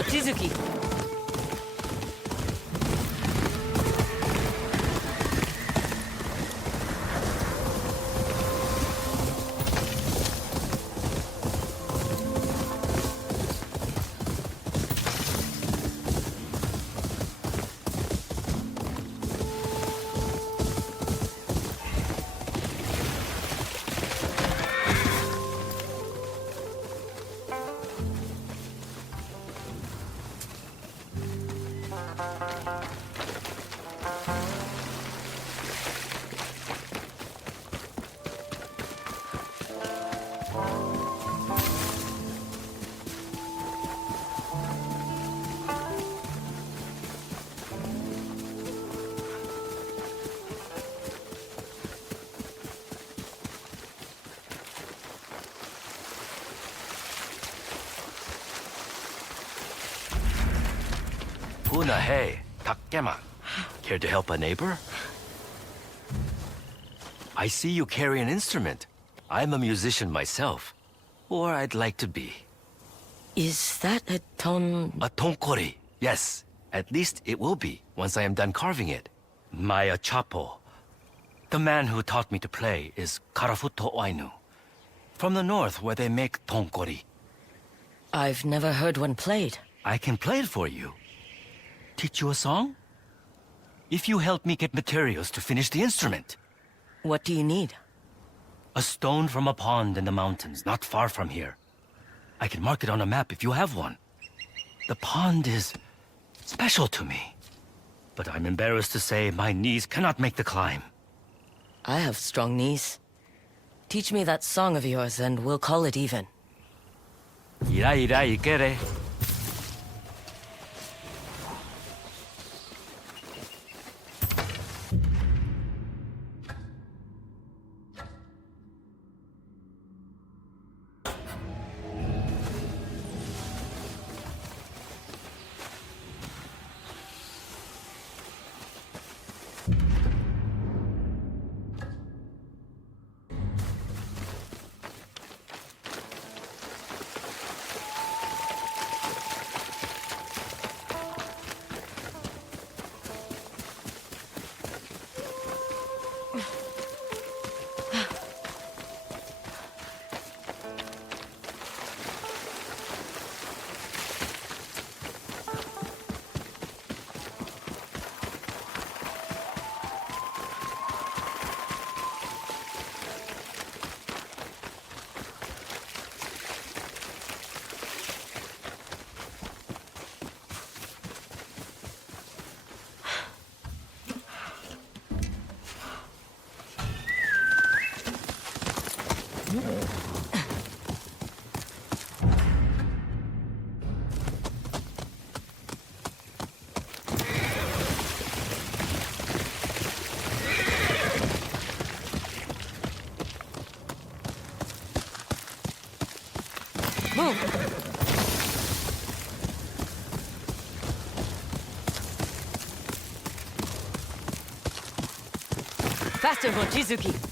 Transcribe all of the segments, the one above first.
Mochizuki. Una hey, takema. Care to help a neighbor? I see you carry an instrument. I'm a musician myself. Or I'd like to be. Is that a A tonkori, yes. At least it will be, once I am done carving it. My chapo. The man who taught me to play is Karafuto Oinu. From the north, where they make tonkori. I've never heard one played. I can play it for you. Teach you a song? If you help me get materials to finish the instrument. What do you need? A stone from a pond in the mountains, not far from here. I can mark it on a map if you have one. The pond is special to me. But I'm embarrassed to say my knees cannot make the climb. I have strong knees. Teach me that song of yours and we'll call it even. Ira ira ikere. Move! Faster, Mochizuki!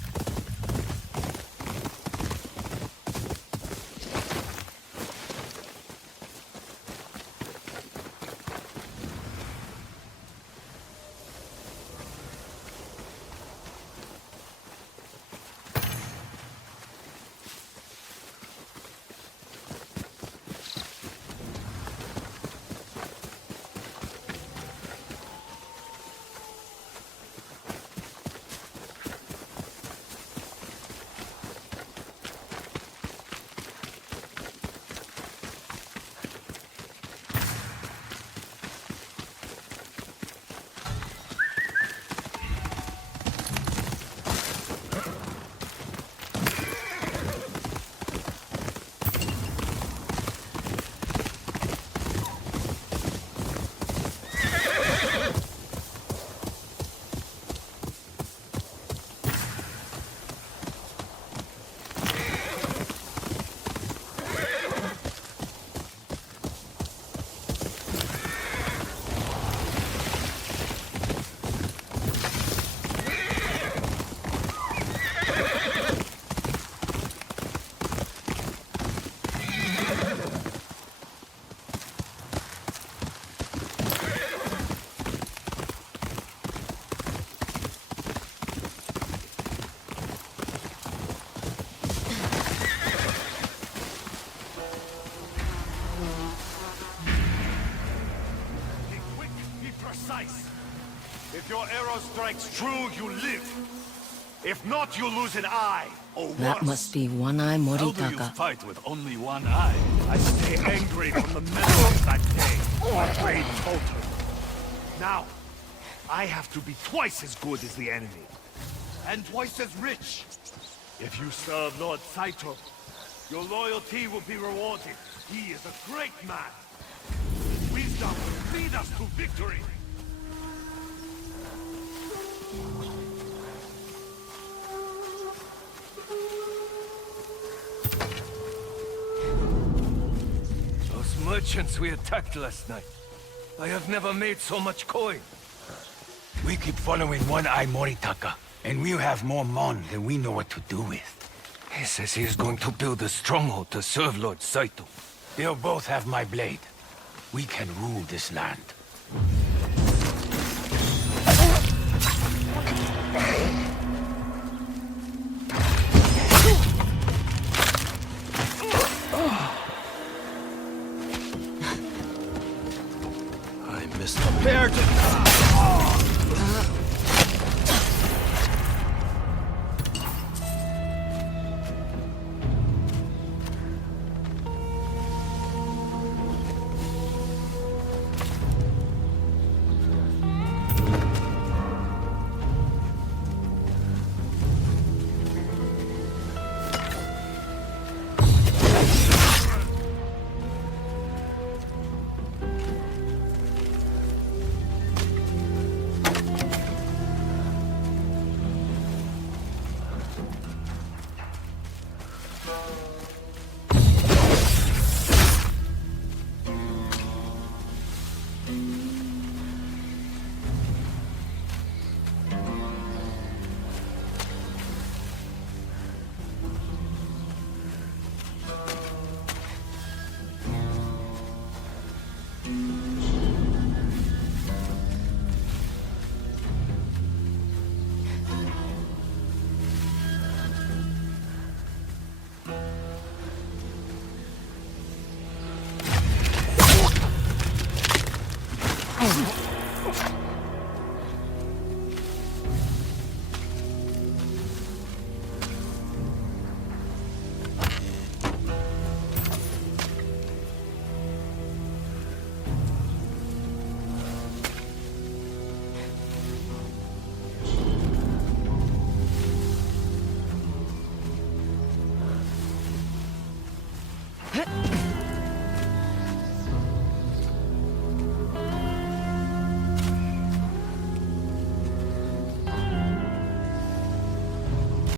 precise. If your arrow strikes true, you live. If not, you lose an eye, or worse. That must be One-Eye How do you Moritaka. fight with only one eye? I stay angry from the memory of that day. My brain faltered. Now, I have to be twice as good as the enemy. And twice as rich. If you serve Lord Saito, your loyalty will be rewarded. He is a great man. His wisdom will lead us to victory. Those merchants we attacked last night. I have never made so much coin. We keep following One-Eye Moritaka, and we'll have more mon than we know what to do with. He says he is going to build a stronghold to serve Lord Saito. They'll both have my blade. We can rule this land. I misprepared it.